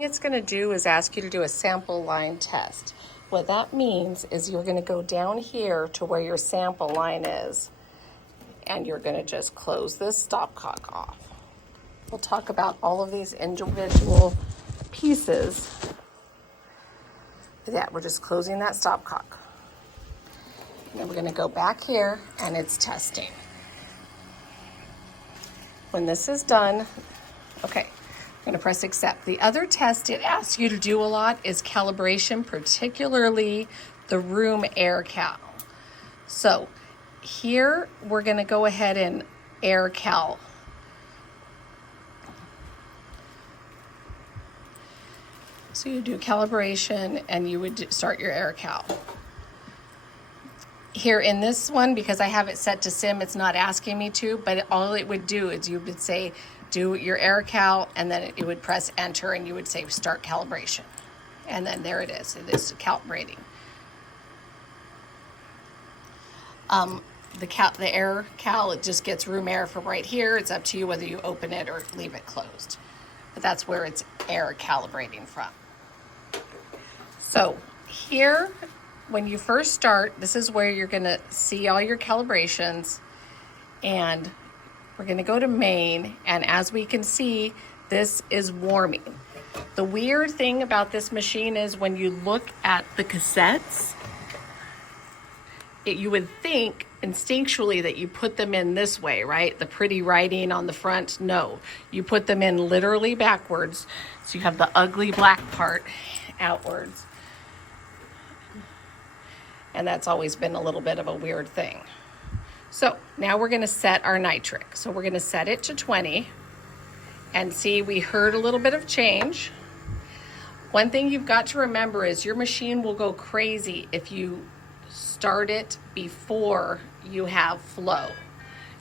It's going to do is ask you to do a sample line test. What that means is you're going to go down here to where your sample line is, and you're going to just close this stopcock off. We'll talk about all of these individual pieces. Yeah, we're just closing that stopcock. And then we're going to go back here, and it's testing. When this is done, okay, I'm going to press accept. The other test it asks you to do a lot is calibration, particularly the room air cal. So here we're going to go ahead and air cal. So you do calibration and you would start your air cal. Here in this one, because I have it set to sim, it's not asking me to, but all it would do is you would say, do your air cal, and then it would press enter and you would say start calibration. And then there it is calibrating. The air cal, it just gets room air from right here. It's up to you whether you open it or leave it closed. But that's where it's air calibrating from. So here, when you first start, this is where you're gonna see all your calibrations, and we're gonna go to main, and as we can see, this is warming. The weird thing about this machine is when you look at the cassettes, you would think instinctually that you put them in this way, right? The pretty writing on the front. No, you put them in literally backwards. So you have the ugly black part outwards. And that's always been a little bit of a weird thing. So now we're going to set our nitric. So we're going to set it to 20 and see, we heard a little bit of change. One thing you've got to remember is your machine will go crazy if you start it before you have flow.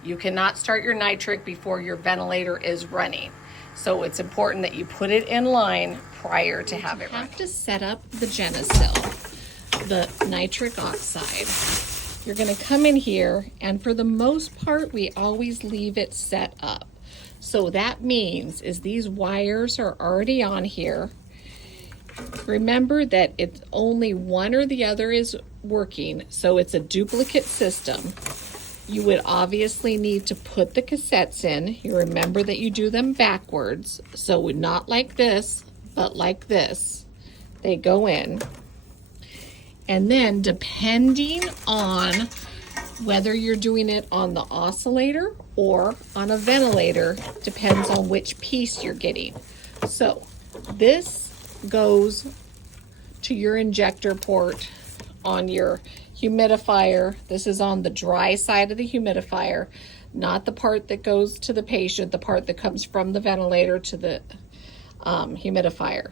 You cannot start your nitric before your ventilator is running. So it's important that you put it in line prior to have it running. You have to set up the Genicil, the nitric oxide. You're going to come in here, and for the most part, we always leave it set up. So that means is these wires are already on here. Remember that it's only one or the other is working, so it's a duplicate system. You would obviously need to put the cassettes in. You remember that you do them backwards, so not like this, but like this. They go in. And then depending on whether you're doing it on the oscillator or on a ventilator, depends on which piece you're getting. So this goes to your injector port on your humidifier. This is on the dry side of the humidifier, not the part that goes to the patient, the part that comes from the ventilator to the humidifier.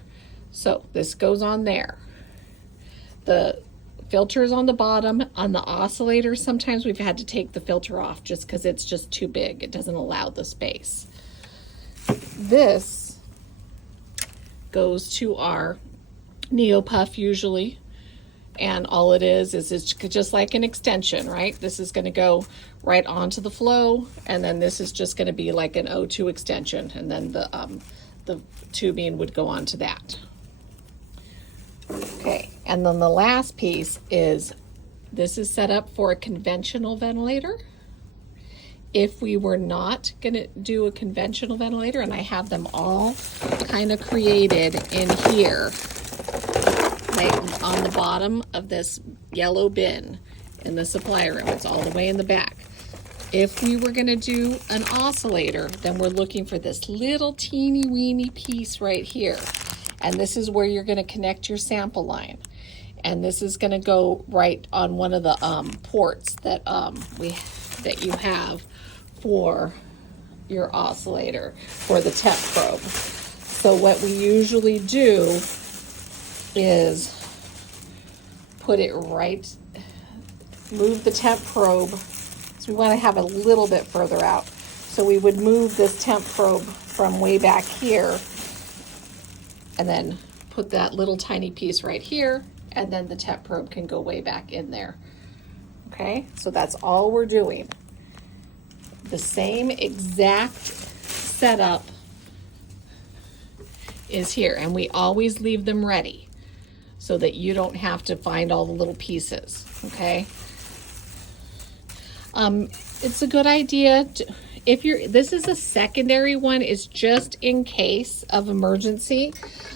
So this goes on there. The filter is on the bottom. On the oscillator, sometimes we've had to take the filter off just because it's just too big. It doesn't allow the space. This goes to our Neopuff usually, and all it is it's just like an extension, right? This is going to go right onto the flow, and then this is just going to be like an O2 extension, and then the tubing would go onto that. Okay, and then the last piece is this is set up for a conventional ventilator. If we were not going to do a conventional ventilator, and I have them all kind of created in here, like on the bottom of this yellow bin in the supply room, it's all the way in the back. If we were going to do an oscillator, then we're looking for this little teeny weeny piece right here. And this is where you're going to connect your sample line. And this is going to go right on one of the ports that you have for your oscillator, for the temp probe. So what we usually do is put it right, move the temp probe. So we want to have it a little bit further out. So we would move this temp probe from way back here, and then put that little tiny piece right here, and then the temp probe can go way back in there. Okay, so that's all we're doing. The same exact setup is here, and we always leave them ready so that you don't have to find all the little pieces, okay? It's a good idea to, if this is a secondary one, it's just in case of emergency.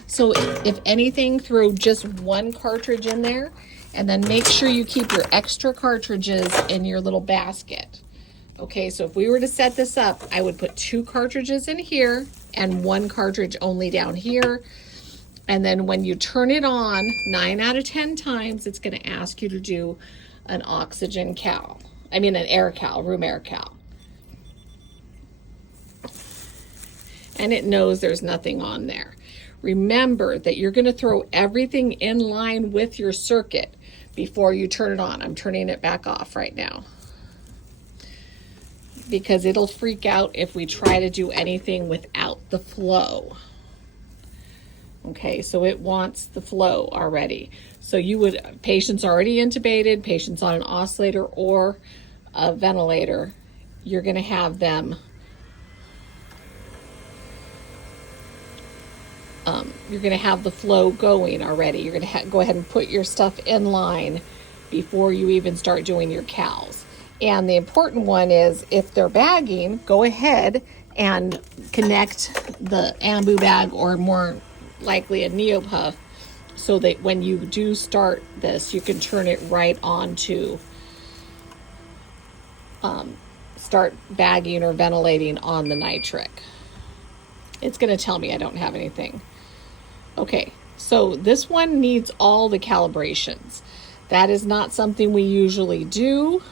So if anything, throw just one cartridge in there, and then make sure you keep your extra cartridges in your little basket. Okay, so if we were to set this up, I would put 2 cartridges in here and 1 cartridge only down here. And then when you turn it on, 9 out of 10 times, it's gonna ask you to do an oxygen cal. I mean an air cal, room air cal. And it knows there's nothing on there. Remember that you're gonna throw everything in line with your circuit before you turn it on. I'm turning it back off right now, because it'll freak out if we try to do anything without the flow. Okay, so it wants the flow already. So you would, patients already intubated, patients on an oscillator or a ventilator, you're gonna have them, you're gonna have the flow going already. You're gonna go ahead and put your stuff in line before you even start doing your cals. And the important one is, if they're bagging, go ahead and connect the ambu bag, or more likely a neopuff, so that when you do start this, you can turn it right on to start bagging or ventilating on the nitric. It's going to tell me I don't have anything. Okay, so this one needs all the calibrations. That is not something we usually do,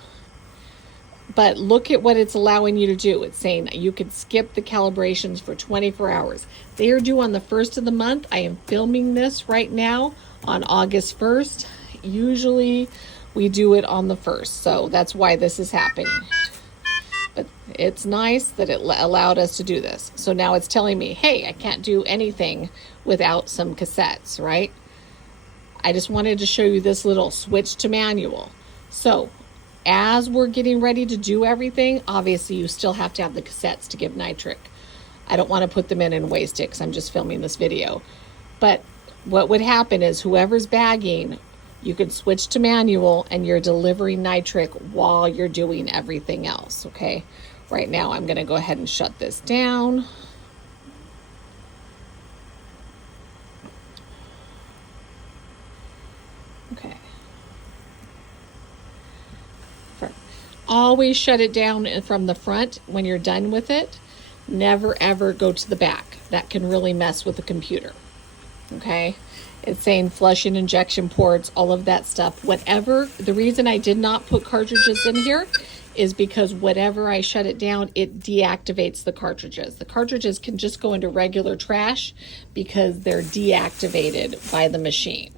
but look at what it's allowing you to do. It's saying that you could skip the calibrations for 24 hours. They are due on the 1st of the month. I am filming this right now on August 1st. Usually we do it on the 1st, so that's why this is happening. But it's nice that it allowed us to do this. So now it's telling me, hey, I can't do anything without some cassettes, right? I just wanted to show you this little switch to manual. So as we're getting ready to do everything, obviously you still have to have the cassettes to give nitric. I don't want to put them in and waste it because I'm just filming this video. But what would happen is, whoever's bagging, you could switch to manual and you're delivering nitric while you're doing everything else, okay? Right now I'm going to go ahead and shut this down. Okay. Always shut it down from the front when you're done with it. Never ever go to the back. That can really mess with the computer. Okay? It's saying flushing injection ports, all of that stuff. Whatever, the reason I did not put cartridges in here is because whatever I shut it down, it deactivates the cartridges. The cartridges can just go into regular trash because they're deactivated by the machine.